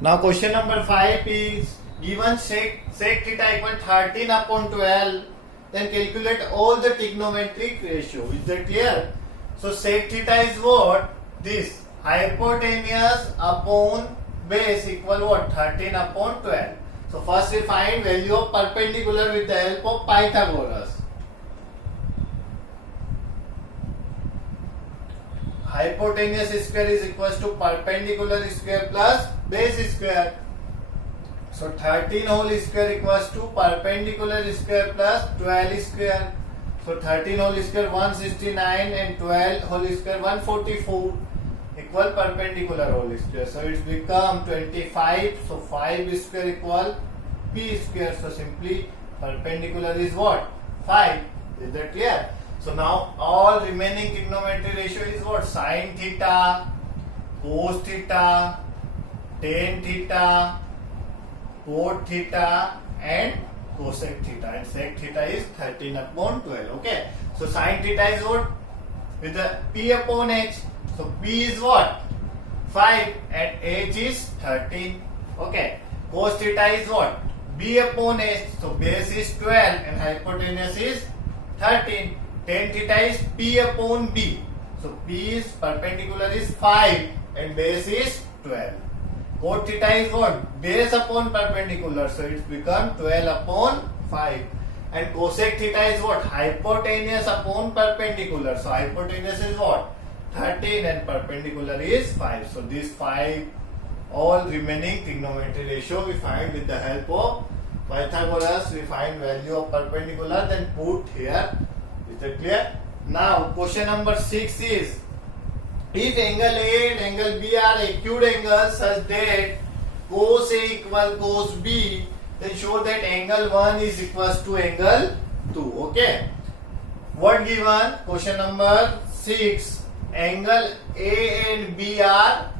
Now question number 5 is given sec theta equal 13 upon 12. Then calculate all the trigonometric ratio. Is that clear? So sec theta is what? This hypotenuse upon base equal what? 13 upon 12. So first we find value of perpendicular with the help of Pythagoras. Hypotenuse square is equals to perpendicular square plus base square. So 13 whole square equals to perpendicular square plus 12 square. So 13 whole square 169 and 12 whole square 144 equal perpendicular whole square. So it's become 25. So 5 square equal p square. So simply perpendicular is what? 5. Is that clear? So now all remaining trigonometry ratio is what? Sin theta, cos theta, tan theta, cot theta and cosec theta, and sec theta is 13 upon 12. Okay. So sin theta is what? With the p upon h. So p is what? 5 and h is 13. Okay. Cos theta is what? B upon h. So base is 12 and hypotenuse is 13. Tan theta is p upon b. So p is perpendicular is 5 and base is 12. Cot theta is what? Base upon perpendicular. So it's become 12 upon 5. And cosec theta is what? Hypotenuse upon perpendicular. So hypotenuse is what? 13 and perpendicular is 5. So these 5 all remaining trigonometry ratio we find with the help of Pythagoras. We find value of perpendicular, then put here. Is that clear? Now question number 6 is, if angle A and angle B are acute angles such that cos A equal cos B, then show that angle 1 is equals to angle 2. Okay. What given? Question number 6. Angle A and B are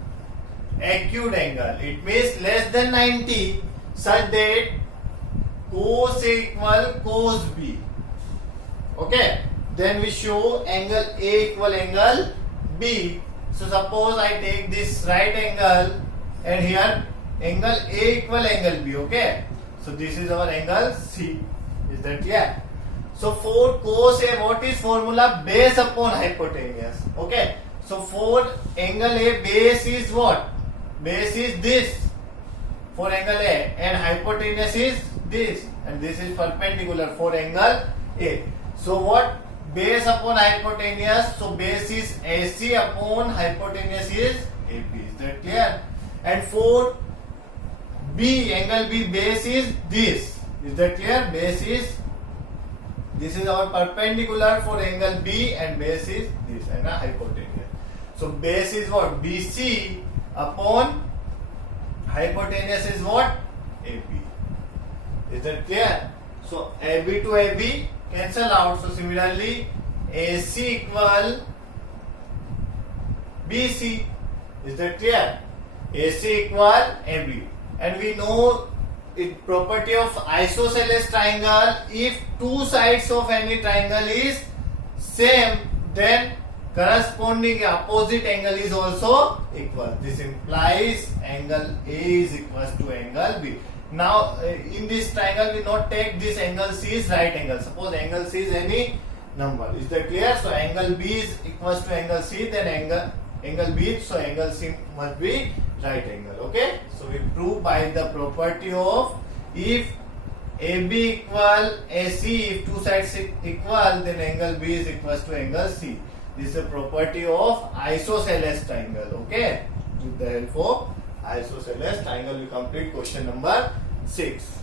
acute angle. It means less than 90 such that cos A equal cos B. Okay. Then we show angle A equal angle B. So suppose I take this right angle and here angle A equal angle B. Okay. So this is our angle C. Is that clear? So for cos A, what is formula? Base upon hypotenuse. Okay. So for angle A, base is what? Base is this for angle A and hypotenuse is this, and this is perpendicular for angle A. So what? Base upon hypotenuse. So base is AC upon hypotenuse is AP. Is that clear? And for B, angle B, base is this. Is that clear? Base is, this is our perpendicular for angle B and base is this and a hypotenuse. So base is what? BC upon hypotenuse is what? AP. Is that clear? So AB to AB cancel out. So similarly AC equal BC. Is that clear? AC equal AB. And we know it property of isosceles triangle, if two sides of any triangle is same, then corresponding opposite angle is also equal. This implies angle A is equals to angle B. Now in this triangle we not take this angle C is right angle. Suppose angle C is any number. Is that clear? So angle B is equals to angle C, then angle B, so angle C must be right angle. Okay. So we prove by the property of, if AB equal AC, if two sides equal, then angle B is equals to angle C. This is a property of isosceles triangle. Okay. With the help of isosceles triangle we complete question number 6.